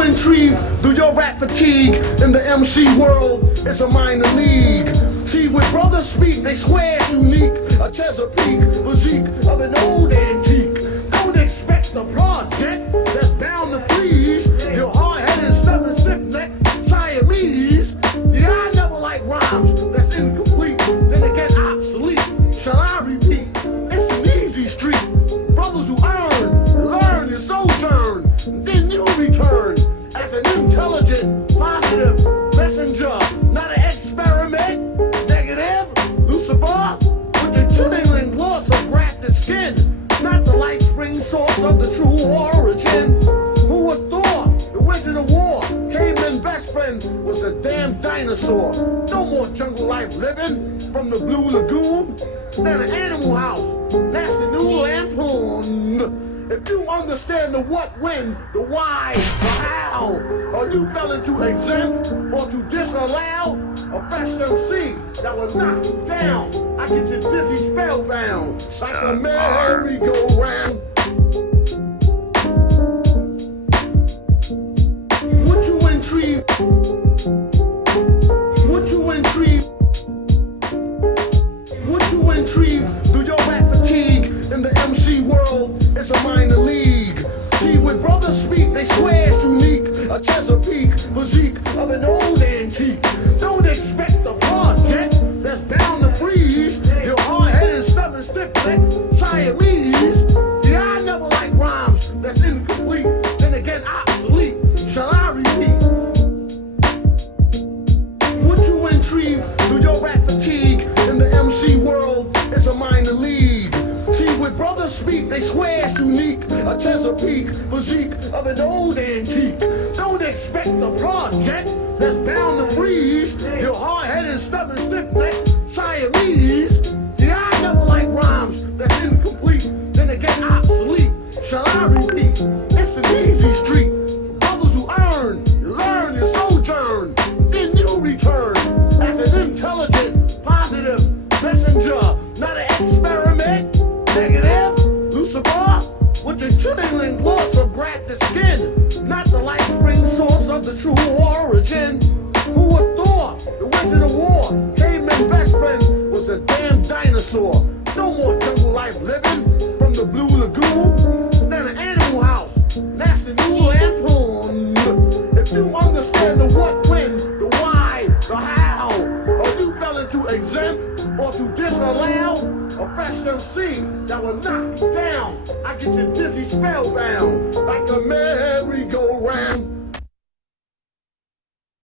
you intrigued through your rap fatigue? In the MC world, it's a minor league. See, when brothers speak, they swear it's unique. A Chesapeake physique of an old antique. Don't expect the project that's bound to freeze. Your hard-headed, stubborn, stiff-neck Siamese. Yeah, I never like rhymes that's incomplete, then again obsolete. Shall I repeat? It's an easy street. Brothers who learn your sojourn, then you return as an intelligent, positive messenger, not an experiment. Negative, Lucifer, with the jittling gloss of grafted skin, not the light spring source of the true origin. Who would thought the went to the war? Caveman's best friend was a damn dinosaur. No more jungle life living from the Blue Lagoon than an animal house. That's the new Lampoon. If you understand the what, when, the why, the how, or you fell into exempt or to disallow, a fresh MC that will knock you down. I get you dizzy spellbound like a merry-go-round. Would you intrigue? Would you intrigue? Would you intrigue through your rap fatigue? In the MC world, it's a minor league. See, when brothers speak, they swear it's unique. A Chesapeake physique of an old antique. Don't expect the project that's bound to freeze. Your hard-headed, stubborn, stiff-neck Siamese. Yeah, I never like rhymes that's incomplete, then again obsolete. Shall I repeat? Would you intrigue through your rap fatigue? In the MC world, it's a minor league. See, when brothers speak, they swear it's unique. A Chesapeake physique of an old antique. Don't expect the project that's bound to freeze. Your hard-headed, stubborn, stiff-neck Siamese. Yeah, I never like rhymes that's incomplete, then again obsolete. Shall I repeat? It's an easy street. Brothers who learn your sojourn, then you return as an intelligent, positive messenger, not an experiment. Negative, Lucifer, with the jittling gloss of grafted skin, not the light spring source of the true origin. Who would thought the went to the war? Caveman's best friend was a damn dinosaur. No more jungle life living from the Blue Lagoon than an animal house. That's the new Lampoon. If you understand the what, when, the why, the how, or you fell into exempt or to disallow, a fresh MC that will knock you down. I get you dizzy spellbound